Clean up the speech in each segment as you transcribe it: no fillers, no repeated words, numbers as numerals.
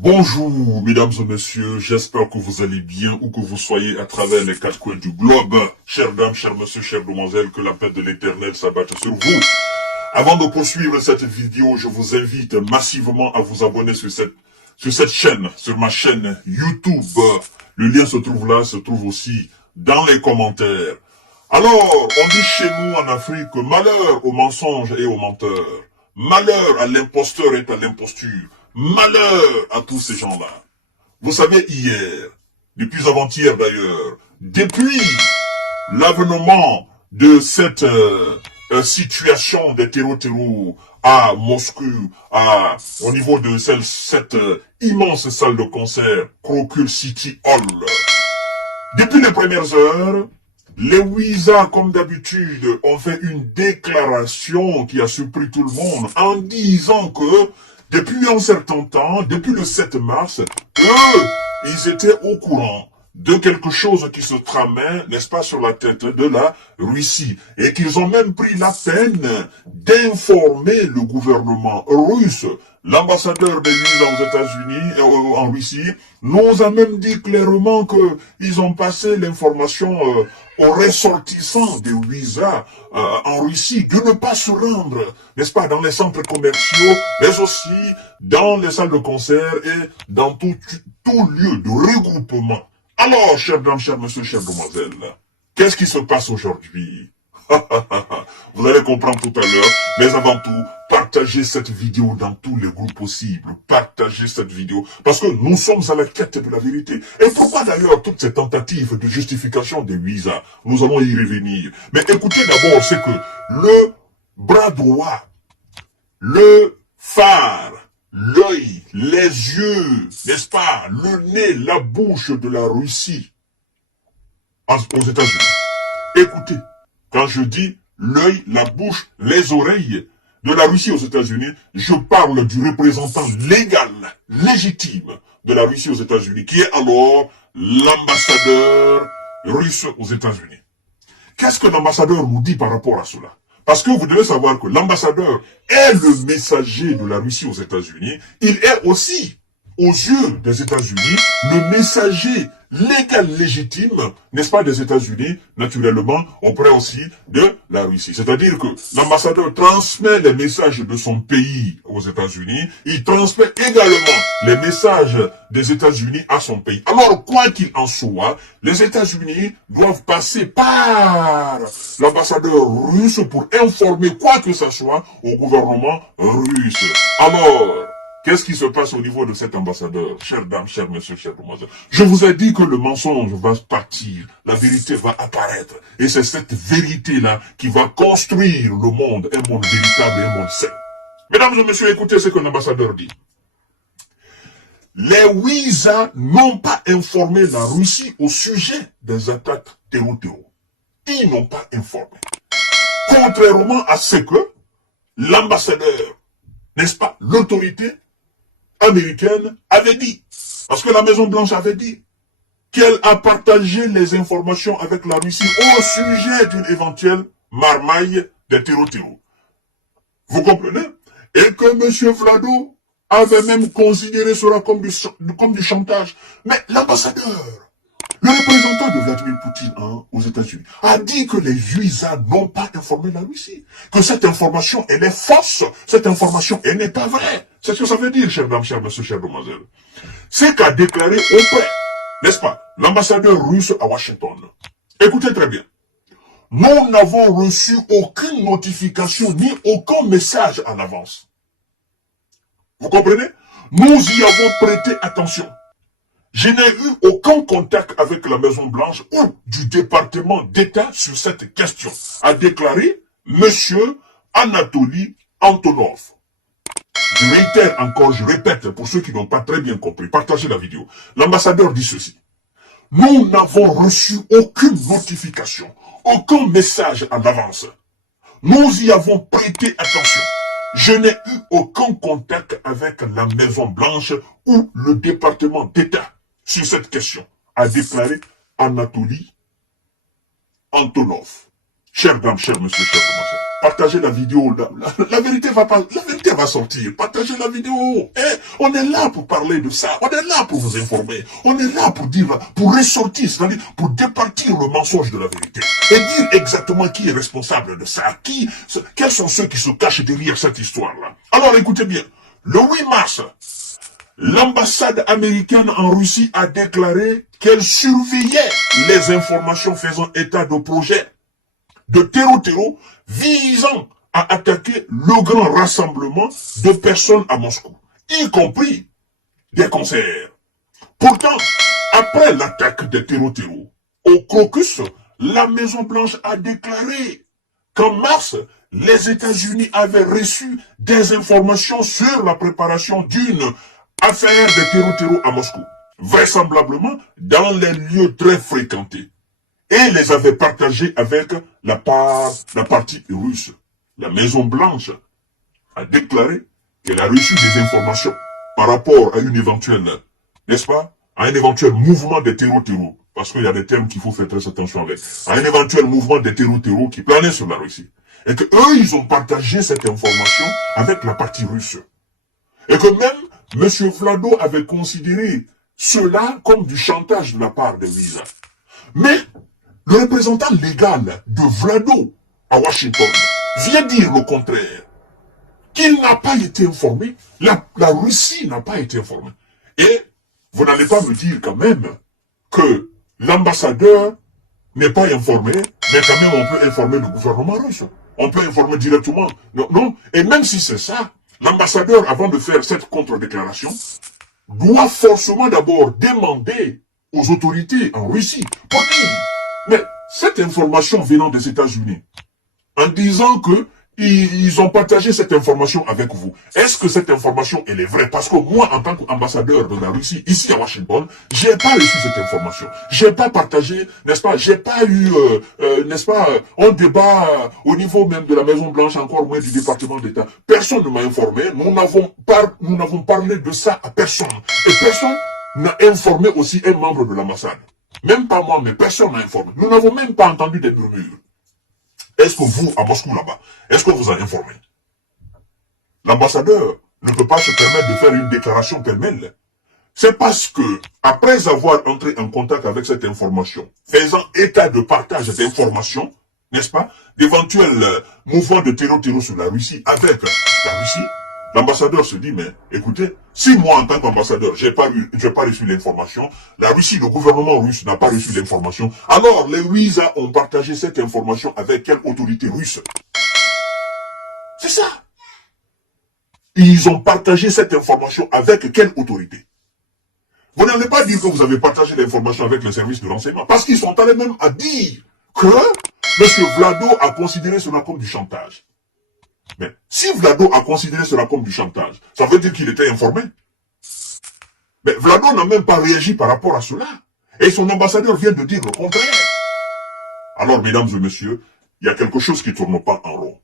Bonjour, mesdames et messieurs, j'espère que vous allez bien où que vous soyez à travers les quatre coins du globe. Chères dames, chers messieurs, chères demoiselles, que la paix de l'éternel s'abatte sur vous. Avant de poursuivre cette vidéo, je vous invite massivement à vous abonner sur cette chaîne, sur ma chaîne YouTube. Le lien se trouve là, se trouve aussi dans les commentaires. Alors, on dit chez nous en Afrique, malheur aux mensonges et aux menteurs. Malheur à l'imposteur et à l'imposture. Malheur à tous ces gens-là. Vous savez, hier, depuis avant-hier d'ailleurs, depuis l'avènement de cette situation des terreaux à Moscou, au niveau de cette immense salle de concert, Crocus City Hall. Depuis les premières heures, les Ouïsa, comme d'habitude, ont fait une déclaration qui a surpris tout le monde en disant que depuis un certain temps, depuis le 7 mars, eux, ils étaient au courant de quelque chose qui se tramait, n'est-ce pas, sur la tête de la Russie. Et qu'ils ont même pris la peine d'informer le gouvernement russe. L'ambassadeur des États-Unis aux États-Unis, en Russie, nous a même dit clairement qu'ils ont passé l'information aux ressortissants des Ouïsa en Russie de ne pas se rendre, n'est-ce pas, dans les centres commerciaux, mais aussi dans les salles de concert et dans tout lieu de regroupement. Alors, chers dames, chers messieurs, chères demoiselles, qu'est-ce qui se passe aujourd'hui? Vous allez comprendre tout à l'heure, mais avant tout, partagez cette vidéo dans tous les groupes possibles. Partagez cette vidéo, parce que nous sommes à la quête de la vérité. Et pourquoi d'ailleurs toutes ces tentatives de justification des visas? Nous allons y revenir. Mais écoutez d'abord, c'est que le bras droit, le phare, l'œil, les yeux, n'est-ce pas, le nez, la bouche de la Russie aux États-Unis. Écoutez, quand je dis l'œil, la bouche, les oreilles de la Russie aux États-Unis, je parle du représentant légal, légitime de la Russie aux États-Unis, qui est alors l'ambassadeur russe aux États-Unis. Qu'est-ce que l'ambassadeur nous dit par rapport à cela? Parce que vous devez savoir que l'ambassadeur est le messager de la Russie aux États-Unis. Il est aussi, aux yeux des États-Unis, le messager légal légitime, n'est-ce pas, des États-Unis, naturellement, auprès aussi de la Russie. C'est-à-dire que l'ambassadeur transmet les messages de son pays aux États-Unis, il transmet également les messages des États-Unis à son pays. Alors, quoi qu'il en soit, les États-Unis doivent passer par l'ambassadeur russe pour informer quoi que ce soit au gouvernement russe. Alors, qu'est-ce qui se passe au niveau de cet ambassadeur? Chères dames, chers messieurs, chères demoiselles. Je vous ai dit que le mensonge va partir, la vérité va apparaître. Et c'est cette vérité-là qui va construire le monde, un monde véritable et un monde sain. Mesdames et messieurs, écoutez ce que l'ambassadeur dit. Les Ouïsa n'ont pas informé la Russie au sujet des attaques terreaux. Ils n'ont pas informé. Contrairement à ce que l'ambassadeur, n'est-ce pas, l'autorité américaine avait dit, parce que la Maison-Blanche avait dit qu'elle a partagé les informations avec la Russie au sujet d'une éventuelle marmaille des terreaux. Vous comprenez? Et que M. Vlado avait même considéré cela comme du chantage. Mais l'ambassadeur, le représentant de Vladimir Poutine aux États-Unis, a dit que les USA n'ont pas informé la Russie. Que cette information, elle est fausse. Cette information, elle n'est pas vraie. C'est ce que ça veut dire, chers dames, chers messieurs, chères demoiselles. C'est qu'a déclaré auprès, n'est-ce pas, l'ambassadeur russe à Washington. Écoutez très bien. Nous n'avons reçu aucune notification ni aucun message en avance. Vous comprenez? Nous y avons prêté attention. Je n'ai eu aucun contact avec la Maison-Blanche ou du département d'État sur cette question, a déclaré M. Anatoly Antonov. Je réitère encore, je répète, pour ceux qui n'ont pas très bien compris, partagez la vidéo. L'ambassadeur dit ceci. Nous n'avons reçu aucune notification, aucun message en avance. Nous y avons prêté attention. Je n'ai eu aucun contact avec la Maison-Blanche ou le département d'État sur cette question, a déclaré Anatoly Antonov. Chères dames, chers messieurs, chers demoiselles. partagez la vidéo. La vérité va sortir. Partagez la vidéo. On est là pour parler de ça. On est là pour vous informer. On est là pour dire, pour ressortir, c'est-à-dire pour départir le mensonge de la vérité. Et dire exactement qui est responsable de ça. Quels sont ceux qui se cachent derrière cette histoire-là. Alors écoutez bien. Le 8 mars, l'ambassade américaine en Russie a déclaré qu'elle surveillait les informations faisant état de projets de terreau visant à attaquer le grand rassemblement de personnes à Moscou, y compris des concerts. Pourtant, après l'attaque des terreau au Crocus, la Maison-Blanche a déclaré qu'en mars, les États-Unis avaient reçu des informations sur la préparation d'une affaire de terreau à Moscou, vraisemblablement dans les lieux très fréquentés, et les avaient partagés avec la partie russe. La Maison-Blanche a déclaré qu'elle a reçu des informations par rapport à une éventuelle, n'est-ce pas, à un éventuel mouvement de terreau, parce qu'il y a des termes qu'il faut faire très attention avec, à un éventuel mouvement de terreau qui planait sur la Russie. Et que eux, ils ont partagé cette information avec la partie russe. Et que même M. Vlado avait considéré cela comme du chantage de la part de Visa. Mais le représentant légal de Vlado à Washington vient dire le contraire. Qu'il n'a pas été informé, la Russie n'a pas été informée. Et vous n'allez pas me dire quand même que l'ambassadeur n'est pas informé, mais quand même on peut informer le gouvernement russe. On peut informer directement. Non, non. Et même si c'est ça, l'ambassadeur, avant de faire cette contre-déclaration, doit forcément d'abord demander aux autorités en Russie pour dire, mais cette information venant des États-Unis, en disant que ils ont partagé cette information avec vous. Est-ce que cette information, elle est vraie? Parce que moi, en tant qu'ambassadeur de la Russie, ici à Washington, j'ai pas reçu cette information. J'ai pas partagé, n'est-ce pas? J'ai pas eu, n'est-ce pas, un débat au niveau même de la Maison-Blanche, encore moins du département d'État. Personne ne m'a informé. Nous n'avons parlé de ça à personne. Et personne n'a informé aussi un membre de l'ambassade. Même pas moi, mais personne n'a informé. Nous n'avons même pas entendu des murmures. Est-ce que vous, à Moscou là-bas, est-ce que vous avez informé? L'ambassadeur ne peut pas se permettre de faire une déclaration pêle-mêle. C'est parce que, après avoir entré en contact avec cette information, faisant état de partage d'informations, n'est-ce pas, d'éventuels mouvements de terreau sur la Russie avec la Russie, l'ambassadeur se dit, mais écoutez, si moi en tant qu'ambassadeur, j'ai pas reçu l'information, la Russie, le gouvernement russe n'a pas reçu l'information, alors les Ruisa ont partagé cette information avec quelle autorité russe? C'est ça. Ils ont partagé cette information avec quelle autorité? Vous n'allez pas dire que vous avez partagé l'information avec les services de renseignement, parce qu'ils sont allés même à dire que M. Vlado a considéré cela comme du chantage. Mais si Vlado a considéré cela comme du chantage, ça veut dire qu'il était informé. Mais Vlado n'a même pas réagi par rapport à cela. Et son ambassadeur vient de dire le contraire. Alors, mesdames et messieurs, il y a quelque chose qui ne tourne pas en rond.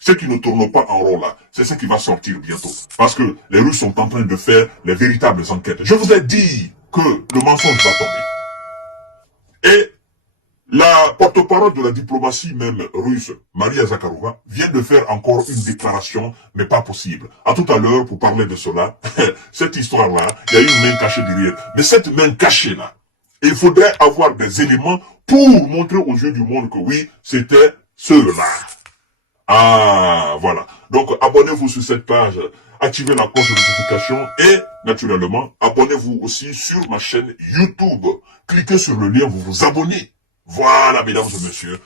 Ce qui ne tourne pas en rond là, c'est ce qui va sortir bientôt. Parce que les Russes sont en train de faire les véritables enquêtes. Je vous ai dit que le mensonge va tomber. Et la porte-parole de la diplomatie même russe, Maria Zakharova, vient de faire encore une déclaration, mais pas possible. À tout à l'heure, pour parler de cela, cette histoire-là, il y a une main cachée derrière. Mais cette main cachée-là, il faudrait avoir des éléments pour montrer aux yeux du monde que oui, c'était ceux-là. Ah, voilà. Donc, abonnez-vous sur cette page, activez la cloche de notification et, naturellement, abonnez-vous aussi sur ma chaîne YouTube. Cliquez sur le lien, vous vous abonnez. Voilà, mesdames et messieurs.